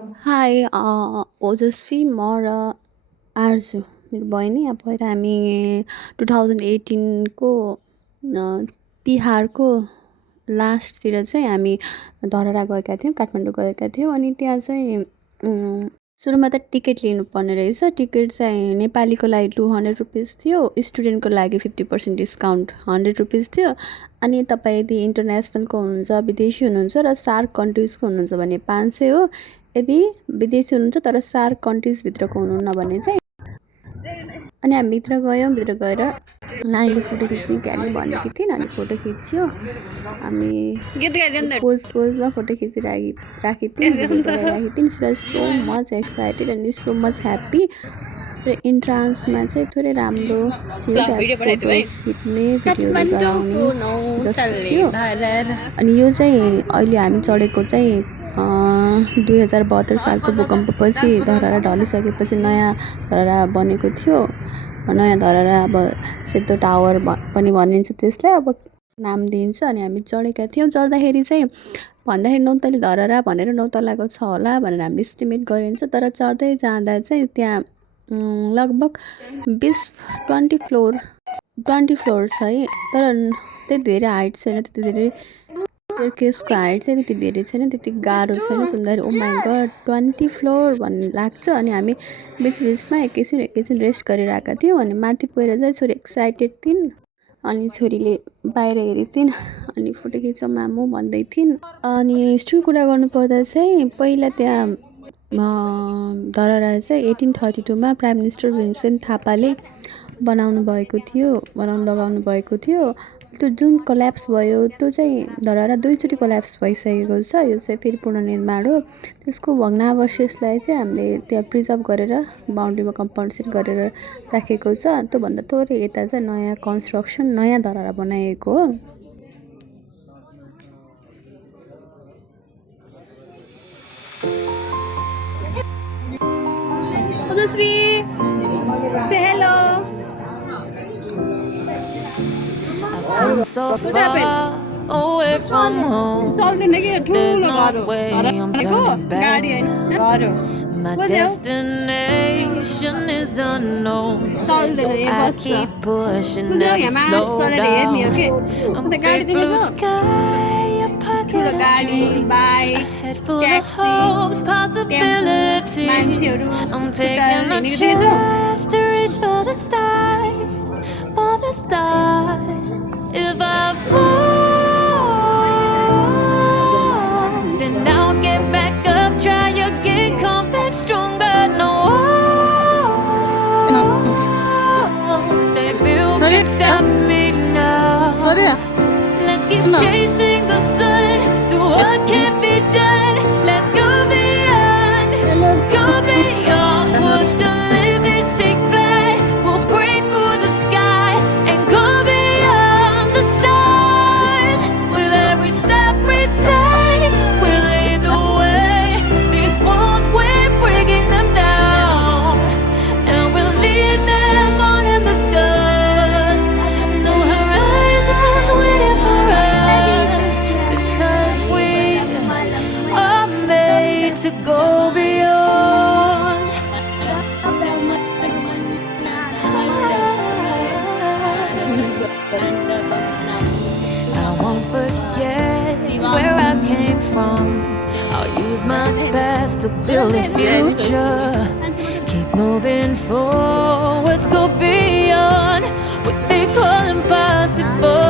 High ओजस्वी म र आर्जु मेरो बहिनी अब पहिला हामी 2018 को तिहारको लास्टतिर चाहिँ हामी धरहरा गएका थियौँ, काठमाडौँ गएका थियौँ। अनि त्यहाँ चाहिँ सुरुमा त टिकट लिनुपर्ने रहेछ। टिकट चाहिँ नेपालीको लागि 200 रुपिस थियो, स्टुडेन्टको लागि 50% डिस्काउन्ट 100 रुपिस थियो। अनि तपाईँ यदि इन्टरनेसनलको हुनुहुन्छ, विदेशी हुनुहुन्छ र सार्क कन्ट्रिजको हुनुहुन्छ भने 500 हो। यदि विदेशी हुनुहुन्छ तर सार्क कन्ट्रिजभित्रको हुनुहुन्न भने चाहिँ। अनि हामी भित्र गयौँ, भित्र गएर नानीले फोटो खिच्ने क्यारे भनेकी थिइन्। अनि फोटो खिच्यो, हामी पोजमा फोटो खिचिराखेकी थियौँ, राखेकी थिइन्। She was so much excited and so much happy. र इन्ट्रान्समा चाहिँ थोरै राम्रो थियो, त्यहाँ फोटो खिच्ने भिडियोहरू बनाउने जस्तो थियो। अनि यो चाहिँ अहिले हामी चढेको चाहिँ 2072 सालको भूकम्पपछि धरहरा ढलिसकेपछि नयाँ धरहरा बनेको थियो। नयाँ धरहरा अब सेतो टावर पनि भनिन्छ त्यसलाई, अब नाम दिइन्छ। अनि हामी चढेका थियौँ। चढ्दाखेरि चाहिँ भन्दाखेरि 9 तले धरहरा भनेर 9 तलाको छ होला भनेर हामीले इस्टिमेट गरिन्छ। तर चढ्दै जाँदा चाहिँ त्यहाँ लगभग 20 फ्लोर छ है। तर त्यति धेरै हाइट छैन, त्यति धेरै केसको हाइट चाहिँ त्यति धेरै छैन, त्यति गाह्रो छैन। सुन्दाखेरि ओ माई गड 20 फ्लोर भन्ने लाग्छ। अनि हामी बिचबिचमा एकैछिन रेस्ट गरिरहेका थियौँ। अनि माथि पुगेर चाहिँ छोरी एक्साइटेड थिइन्। अनि छोरीले बाहिर हेरिथिन्, अनि फोटो खिचौँ मामु भन्दै थिइन्। अनि हिस्ट्रीको कुरा गर्नुपर्दा चाहिँ पहिला त्यहाँ धरहरा चाहिँ 1832मा प्राइम मिनिस्टर भीमसेन थापाले बनाउनु लगाउनु भएको थियो। त्यो जुन कल्याप्स भयो त्यो चाहिँ धरहरा 2 चोटि कल्याप्स भइसकेको छ। यो चाहिँ फेरि पुनर्निर्माण हो। त्यसको भग्नावशेषलाई चाहिँ हामीले त्यहाँ प्रिजर्भ गरेर बााउन्ड्रीमा कम्पाउन्ड सेट गरेर राखेको छ। त्योभन्दा थोरै यता चाहिँ नयाँ कन्स्ट्रक्सन, नयाँ धरहरा बनाएको हो। Say hello. I'm so far away from home. There's no way I'm turning back. My destination is unknown, so I keep pushing, never slow down. I'm big blue sky, a pocket of dreams, a head full of hopes, possibilities. I'm taking a chance to reach for the stars, for the stars. If I fall, then I'll get back up, try again, come back stronger. No, they built can stop me now. Let's keep chasing the sun, do what can't be done. Let's go beyond, push the limits, take flight. We'll break through the sky and go beyond the stars. With every step we take, we'll lead the way. These walls, we're breaking them down, and we'll leave them all in the dust. No horizons waiting for us, because we are made to go beyond. I won't forget where I came from. I'll use my past to build a future. Keep moving forwards, go beyond what they call impossible.